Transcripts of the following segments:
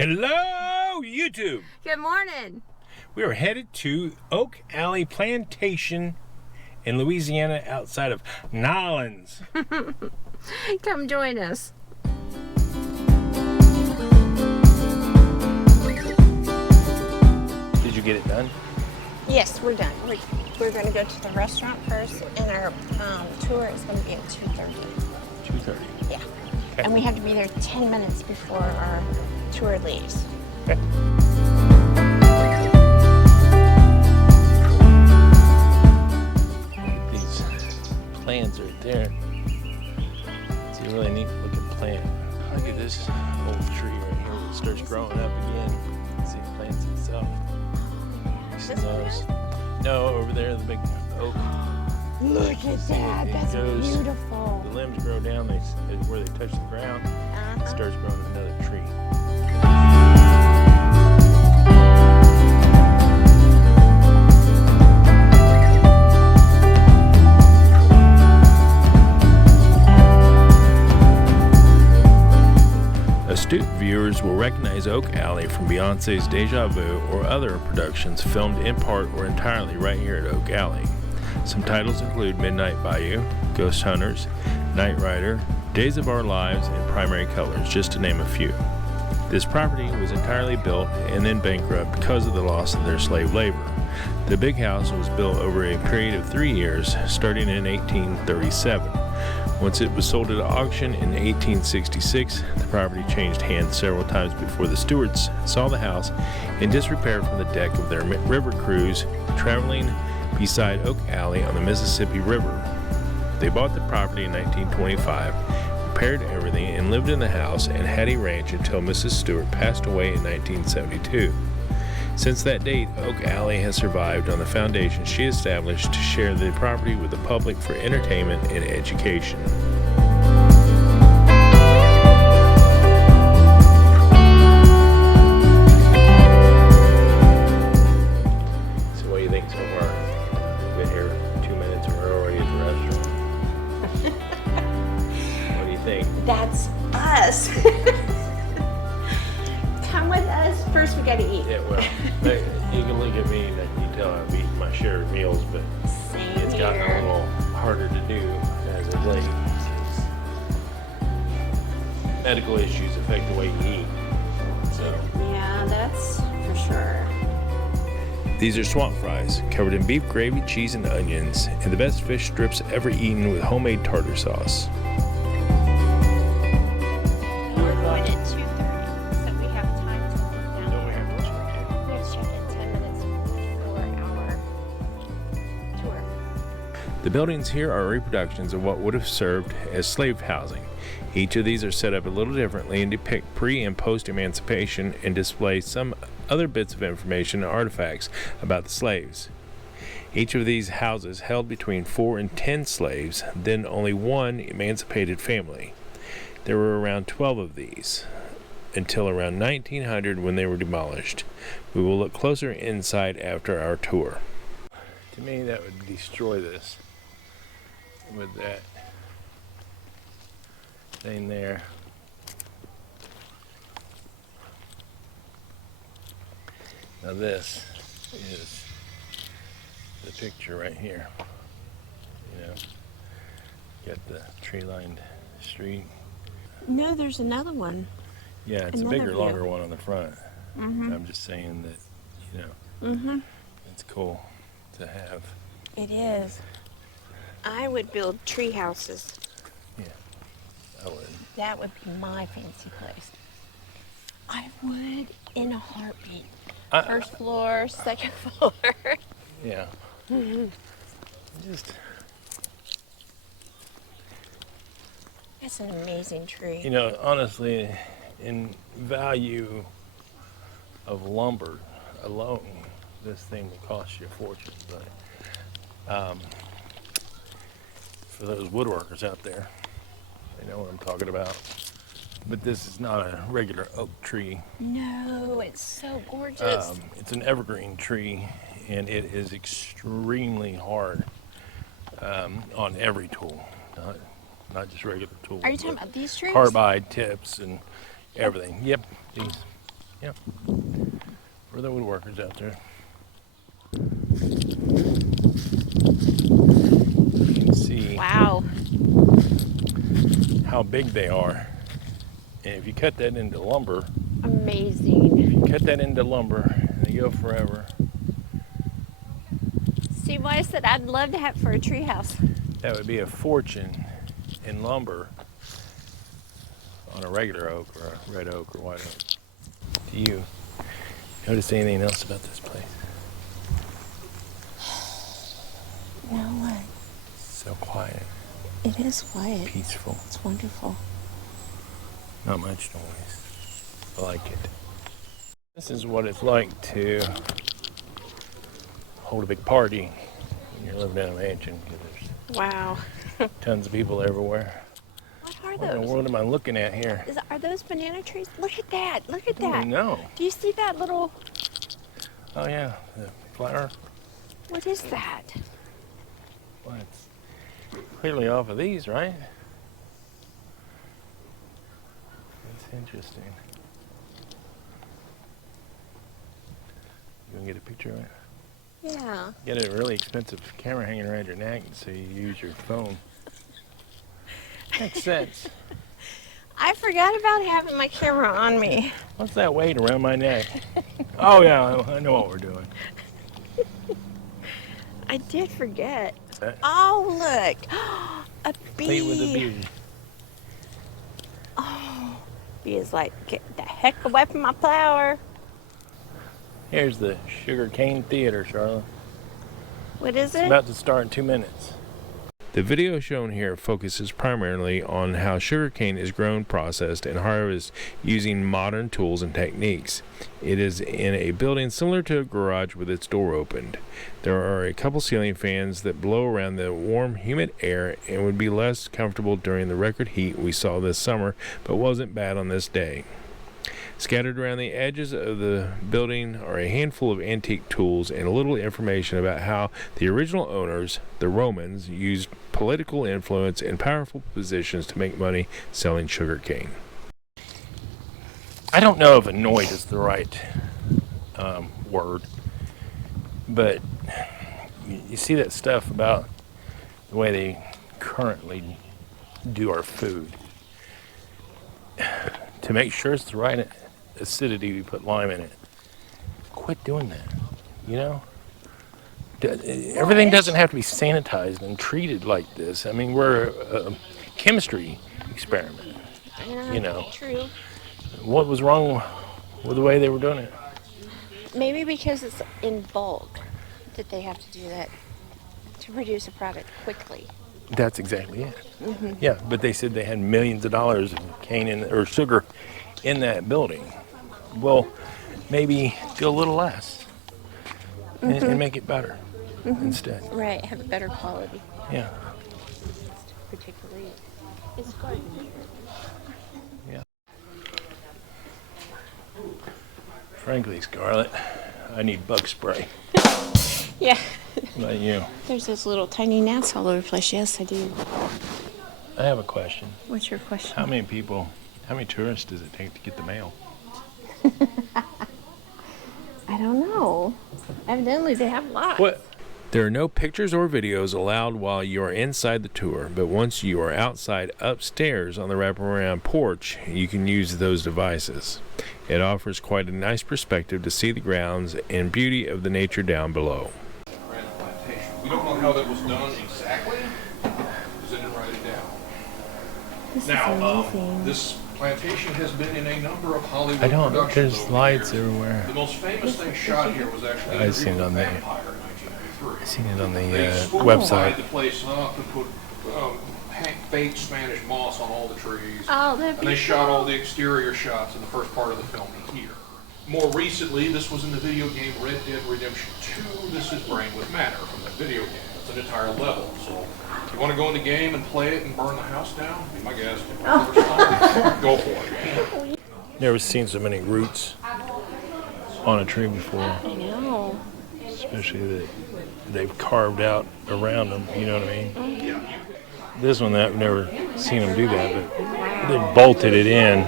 Hello, YouTube. Good morning. We are headed to Oak Alley Plantation in Louisiana outside of Nolens. Come join us. Did you get it done? Yes, we're done. We're going to go to the restaurant first, and our tour is going to be at 2:30. 2:30. Yeah. Okay. And we have to be there 10 minutes before our tour leaves. Okay. These plants right there. It's a really neat looking plant. Look at this old tree right here that starts growing up again. See, it plants itself. See those? No, over there, the big oak. Look at that. That's beautiful. The limbs grow down, where they touch the ground, it starts growing another tree. Astute viewers will recognize Oak Alley from Beyonce's Deja Vu or other productions filmed in part or entirely right here at Oak Alley. Some titles include Midnight Bayou, Ghost Hunters, Knight Rider, Days of Our Lives, and Primary Colors, just to name a few. This property was entirely built and then bankrupt because of the loss of their slave labor. The big house was built over a period of 3 years, starting in 1837. Once it was sold at auction in 1866, the property changed hands several times before the stewards saw the house in disrepair from the deck of their river cruise traveling beside Oak Alley on the Mississippi River. They bought the property in 1925, repaired everything, and lived in the house and had a ranch until Mrs. Stewart passed away in 1972. Since that date, Oak Alley has survived on the foundation she established to share the property with the public for entertainment and education. So what do you think so far? Been here 2 minutes and we're already at the restaurant. What do you think? That's us. Come with us. First, we got to eat. Yeah, well, you can look at me and you can tell I've eaten my share of meals, but it's gotten a little harder to do as of late. Medical issues affect the way you eat. So Yeah, that's for sure. these are swamp fries, covered in beef gravy, cheese, and onions, and the best fish strips ever eaten with homemade tartar sauce. We're going at 2:30, so we have time to look down. No, we have to check in. We have to check in 10 minutes before our tour. The buildings here are reproductions of what would have served as slave housing. Each of these are set up a little differently and depict pre- and post-emancipation and display some other bits of information and artifacts about the slaves. Each of these houses held between 4 and 10 slaves, then only one emancipated family. There were around 12 of these, until around 1900 when they were demolished. We will look closer inside after our tour. To me, that would destroy this with that thing there. Now this is the picture right here. You know, got the tree-lined street. No, there's another one. Yeah, it's Another a bigger, view. longer one on the front. Mm-hmm. I'm just saying that, you know, Mm-hmm. it's cool to have. It is. I would build tree houses. Yeah, I would. That would be my fancy place. I would in a heartbeat. First floor, second floor. Yeah. Just, That's an amazing tree. you know, honestly, in value of lumber alone, this thing will cost you a fortune. But for those woodworkers out there, they know what I'm talking about. But this is not a regular oak tree. No, it's so gorgeous. It's an evergreen tree, and it is extremely hard on every tool, not just regular tools. Are you talking about these trees? Carbide tips and everything. Yep, these. Yep. For the woodworkers out there. You can see Wow. how big they are. And if you cut that into lumber, Amazing. cut that into lumber, and they go forever. See why I said I'd love to have for a treehouse. That would be a fortune in lumber on a regular oak or a red oak or white oak. Do you notice anything else about this place? You know what? So quiet, It is quiet. peaceful, It's wonderful. not much noise. I like it. This is what it's like to hold a big party when you're living in a mansion, because Wow. there's tons of people everywhere. What are What in the those? world am I looking at here? Are those banana trees? Look at that. Look at I don't that. even know. Do you see that little, Oh yeah, the flower. what is that? Well, it's clearly off of these, right? That's interesting. You want to get a picture of it? Yeah. Get a really expensive camera hanging around your neck so you use your phone. Makes sense. I forgot about having my camera on me. What's that weight around my neck? Oh yeah, I know what we're doing. I did forget. That Oh, look. A bee. play with a bee. Oh, bee is like, get the heck away from my flower. Here's the Sugar Cane Theater, Charlotte. What is It's it? about to start in 2 minutes. The video shown here focuses primarily on how sugarcane is grown, processed, and harvested using modern tools and techniques. It is in a building similar to a garage with its door opened. There are a couple ceiling fans that blow around the warm, humid air and would be less comfortable during the record heat we saw this summer, but wasn't bad on this day. Scattered around the edges of the building are a handful of antique tools and a little information about how the original owners, the Romans, used political influence and powerful positions to make money selling sugarcane. I don't know if annoyed is the right word, but you see that stuff about the way they currently do our food. To make sure it's the right acidity, we put lime in it. Quit doing that, you know? Everything doesn't have to be sanitized and treated like this. I mean, we're a chemistry experiment, Yeah, you know? True. What was wrong with the way they were doing it? Maybe because it's in bulk that they have to do that to produce a product quickly. That's exactly it. Yeah, but they said they had millions of dollars of cane or sugar in that building. Well, maybe do a little less and make it better instead. Right, have a better quality. Yeah. Particularly, it's garden here. Yeah. Frankly, Scarlett, I need bug spray. Yeah. How about you? There's those little tiny gnats all over the place. Yes, I do. I have a question. What's your question? How many tourists does it take to get the mail? I don't know. Evidently, they have lots. What? There are no pictures or videos allowed while you are inside the tour, but once you are outside upstairs on the wraparound porch, you can use those devices. It offers quite a nice perspective to see the grounds and beauty of the nature down below. Plantation. We don't know how that was done exactly, because they didn't write it down. This Now, is amazing. this plantation has been in a number of Hollywood I don't. productions There's over lights the years. everywhere. The most famous thing shot here was actually I've seen it on the- Vampire in 1993. I've seen it on the They website. the place up and put fake Spanish moss on all the trees. Oh, that'd And be they shot all the exterior shots in the first part of the film here. More recently, this was in the video game Red Dead Redemption 2. This is Brain with Matter from that video game. It's an entire level. So if you want to go in the game and play it and burn the house down, be my guest. Go for it. Never seen so many roots on a tree before, I know. especially that they've carved out around them. You know what I mean? This one, I've never seen them do that, but they bolted it in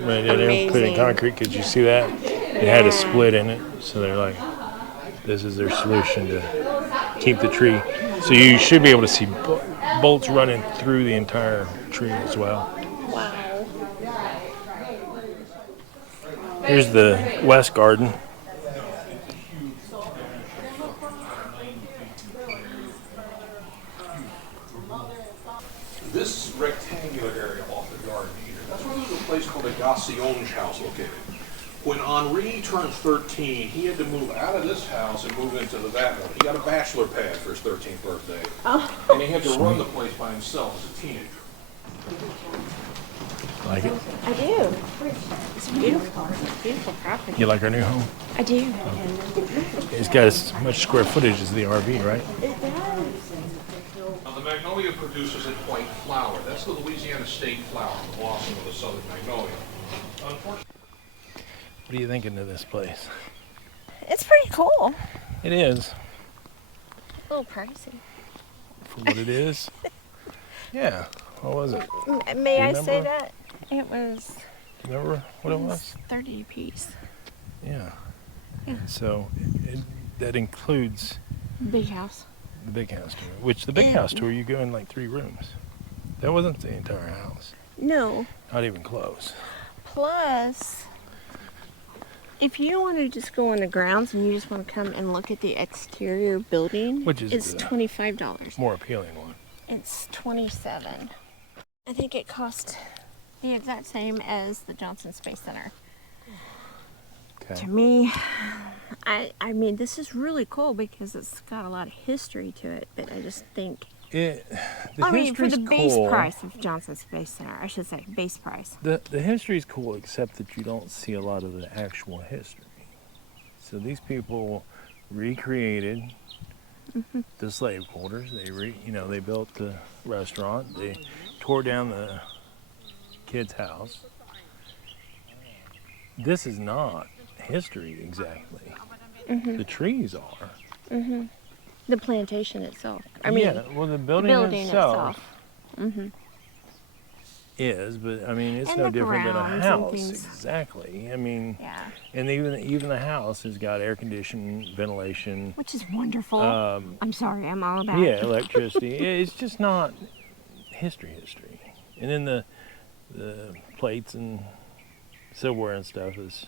Right, yeah, they put it in concrete. Could you see that? It had a split in it, so they're like, this is their solution to keep the tree. So you should be able to see bolts running through the entire tree as well. Wow. Here's the west garden. This rectangular area off the garden here, that's where there's a place called the Gassion's house located. When Henri turned 13, he had to move out of this house and move into that one. He got a bachelor pad for his 13th birthday. Oh. And he had to run the place by himself as a teenager. Like it? I do. It's beautiful. Beautiful property. You like our new home? I do. It's got as much square footage as the RV, right? It does. Now, the magnolia produces in white flower. That's the Louisiana state flower, the blossom of the southern magnolia. Unfortunately, What are you thinking of this place? It's pretty cool. It is. A little pricey. For what it is? Yeah. What was it? May I say remember? that? It was. Do you remember what it was? 30 a piece. Yeah. So that includes Big house. the big house tour, which the big house tour you go in like 3 rooms. That wasn't the entire house. No. Not even close. Plus, if you want to just go on the grounds and you just want to come and look at the exterior building, Which is it's the $25. more appealing one. It's $27. I think it cost the exact same as the Johnson Space Center. Okay. To me, I mean, this is really cool because it's got a lot of history to it, but I just think, For for the base cool. price of Johnson Space Center, I should say base price. The history's cool, except that you don't see a lot of the actual history. So these people recreated the slave quarters. They built the restaurant. They tore down the kid's house. This is not history exactly. The trees are. The plantation itself. The building itself. Is, but I mean, it's And no the different than a grounds and house. things. Exactly. I mean, Yeah. and even the house has got air conditioning, ventilation. Which is wonderful. I'm sorry, I'm all about Yeah, electricity. It's just not history. And then the plates and silverware and stuff is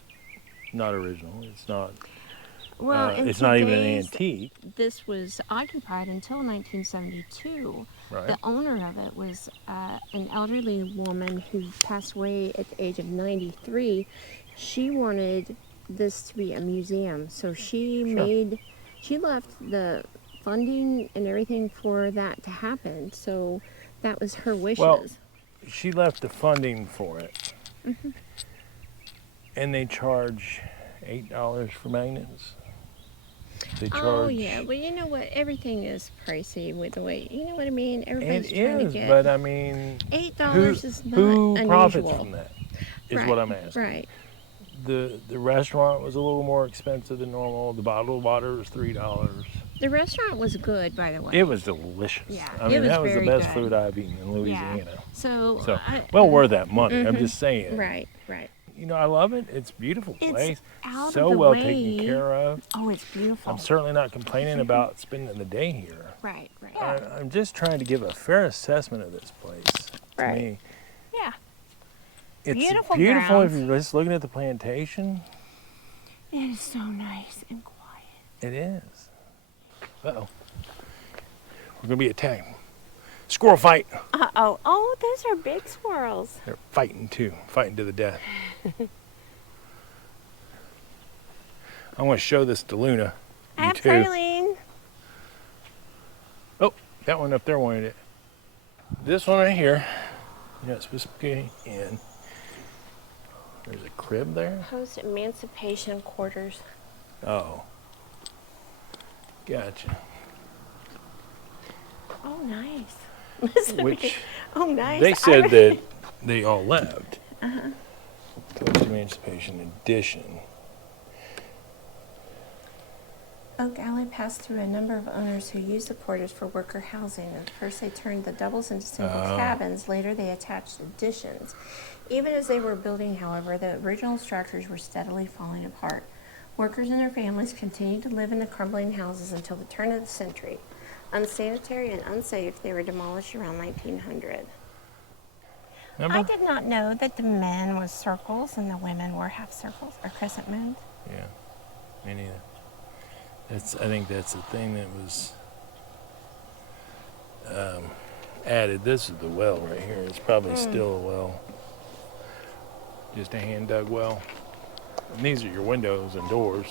not original. It's not. Well, in it's not even an today's- antique. This was occupied until 1972. Right. The owner of it was an elderly woman who passed away at the age of 93. She wanted this to be a museum, so she left the funding and everything for that to happen. So that was her wishes. Well, she left the funding for it, and they charge $8 for maintenance. They charge. Oh yeah, well you know what? Everything is pricey with the way. You know what I mean? Everybody's It trying to is, get. but I mean, $8 is not who unusual. profits from that? Is Right, what I'm asking. Right. The restaurant was a little more expensive than normal. The bottled water was $3. The restaurant was good, by the way. It was delicious. Yeah, I it mean, was that was the very best good. food I've eaten in Louisiana. Yeah. So. Well worth that money. I'm just saying. Right. You know, I love it. It's a beautiful It's place. out So of the well way. taken care of. Oh, it's beautiful. I'm certainly not complaining about spending the day here. Right. I'm just trying to give a fair assessment of this place. To Right. me, Yeah. it's Beautiful beautiful if grounds. you're just looking at the plantation. It is so nice and quiet. It is. Uh-oh. We're going to be attacked. Squirrel fight. Uh-oh. Oh, those are big squirrels. They're fighting too. Fighting to the death. I want to show this to Luna. You Hi, too. Eileen. Oh, that one up there wanted it. This one right here. You're not supposed to get in. There's a crib there. Post-emancipation quarters. Oh. Gotcha. Oh, nice. Listen, Which oh, nice. they said that they all left. Post-emancipation edition. Oak Alley passed through a number of owners who used the quarters for worker housing. At first they turned the doubles into single cabins. Later they attached additions. Even as they were building, however, the original structures were steadily falling apart. Workers and their families continued to live in the crumbling houses until the turn of the century. Unsanitary and unsafe, they were demolished around 1900. Remember? I did not know that the men were circles and the women were half circles or crescent moons. Yeah, me neither. I think that's the thing that was added. This is the well right here. It's probably still a well. Just a hand-dug well. And these are your windows and doors.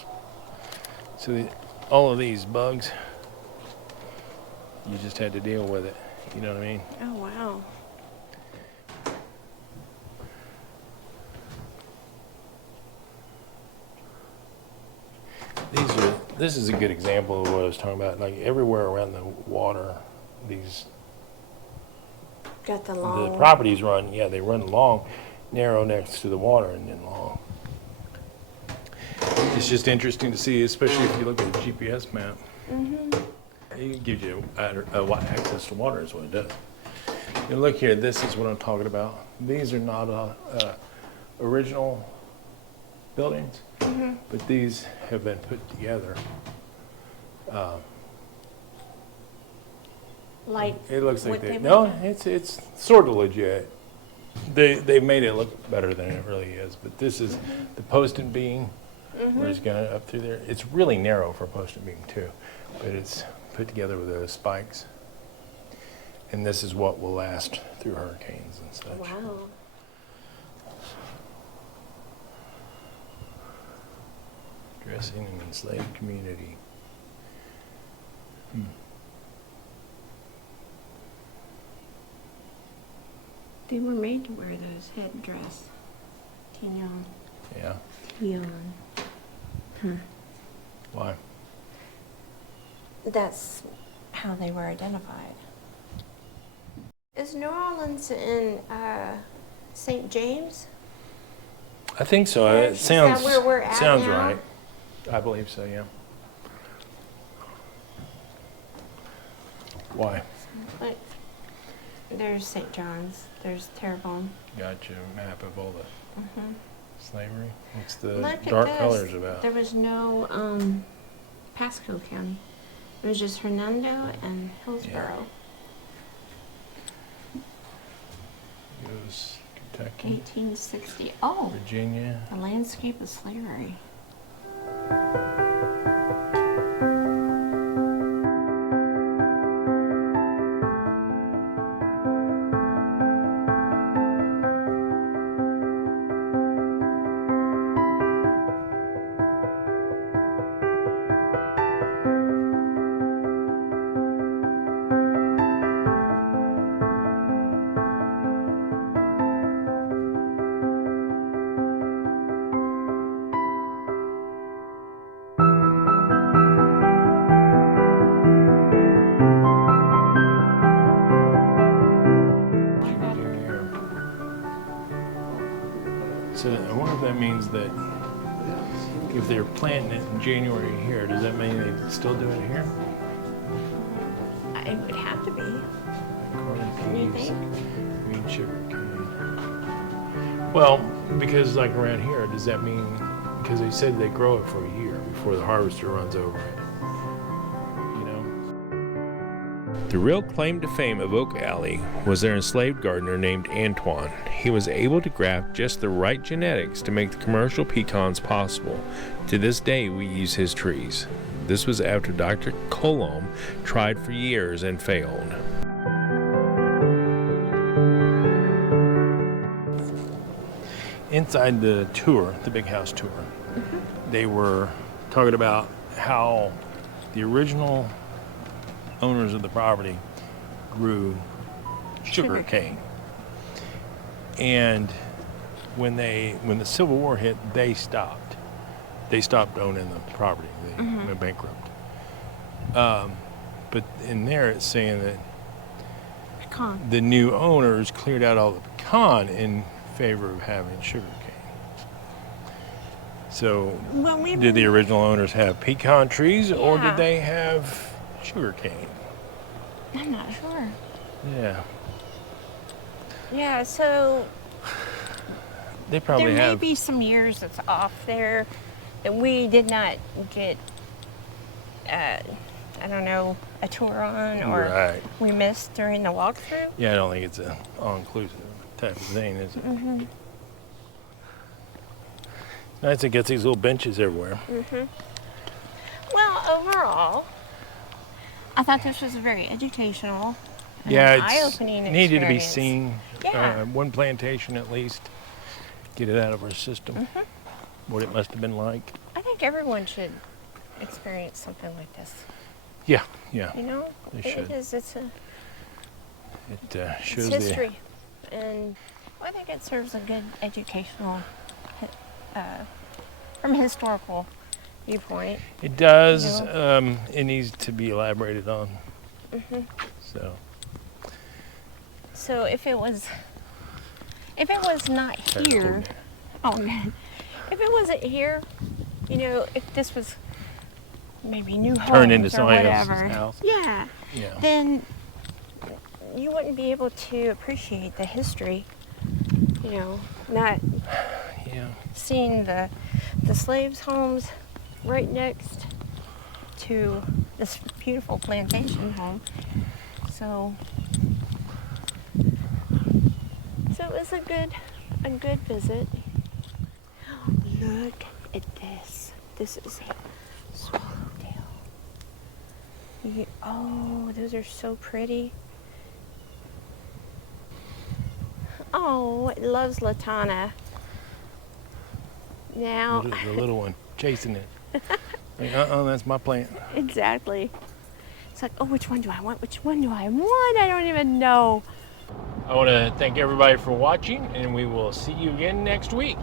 So all of these bugs, you just had to deal with it. You know what I mean? Oh, wow. This is a good example of what I was talking about. Like everywhere around the water, Got the the properties they run long, narrow next to the water and then long. It's just interesting to see, especially if you look at the GPS map. It gives you access to water is what it does. And look here, this is what I'm talking about. These are not original buildings, but these have been put together. Like It looks like what they they no, would- it's sort of legit. They made it look better than it really is. But this is the post and beam. Where it's going up through there. It's really narrow for post and beam too, but it's put together with those spikes. And this is what will last through hurricanes and such. Wow. Dressing an enslaved community. They were made to wear those headdress. Tignon. Yeah. Tignon. Why? That's how they were identified. Is New Orleans in St. James? I think so. It Is that where we're at sounds now? right. I believe so. Yeah. Why? But there's St. John's. There's Terrebonne. Got your map of all the slavery. What's the Look at dark this. colors about? There was no Pasco County. It was just Hernando and Hillsborough. It was Kentucky, 1860. Oh, Virginia. the landscape of slavery. So I wonder if that means that if they're planting it in January here, does that mean they still do it here? It would have to be. Corn Do you and peas, think? green sugar cane. Well, because like around here, does that mean, because they said they grow it for a year before the harvester runs over it, you know? The real claim to fame of Oak Alley was their enslaved gardener named Antoine. He was able to graft just the right genetics to make the commercial pecans possible. To this day, we use his trees. This was after Dr. Colomb tried for years and failed. Inside the tour, the big house tour, they were talking about how the original owners of the property grew sugar cane. And when the Civil War hit, they stopped. They stopped owning the property. They went bankrupt. But in there, it's saying that Pecan. the new owners cleared out all the pecan in favor of having sugar cane. So, When we did the original owners have pecan trees, or Yeah. did they have sugar cane? I'm not sure. Yeah, Yeah, so they probably there may have. be some years that's off there that we did not get, I don't know, a tour on, or Right. we missed during the walkthrough. Yeah, I don't think it's a all-inclusive type of thing, is it? Mm-hmm. Nice, it gets these little benches everywhere. Mm-hmm. Well, overall, I thought this was very educational. And Yeah, an it's eye-opening needed to be experience. seen. Yeah. One plantation at least. Get it out of our system. Mm-hmm. What it must have been like. I think everyone should experience something like this. Yeah, yeah. You know, They it should. is. It's Shows history, and I think it serves a good educational, from a historical viewpoint. It does. You It needs to be elaborated on. Mm-hmm. So. So if it was not here, oh man, if it wasn't here, you know, if this was maybe new homes Turned into or somebody else's whatever, house. yeah, Yeah. then you wouldn't be able to appreciate the history. You know, not Yeah. seeing the slaves' homes right next to this beautiful plantation home. So it was a good visit. Look at this. This is a swallowtail. Oh, those are so pretty. Oh, it loves Latana. Now, The little one chasing it. Like, that's my plant. exactly. It's like, oh, which one do I want? Which one do I want? I don't even know. I want to thank everybody for watching, and we will see you again next week.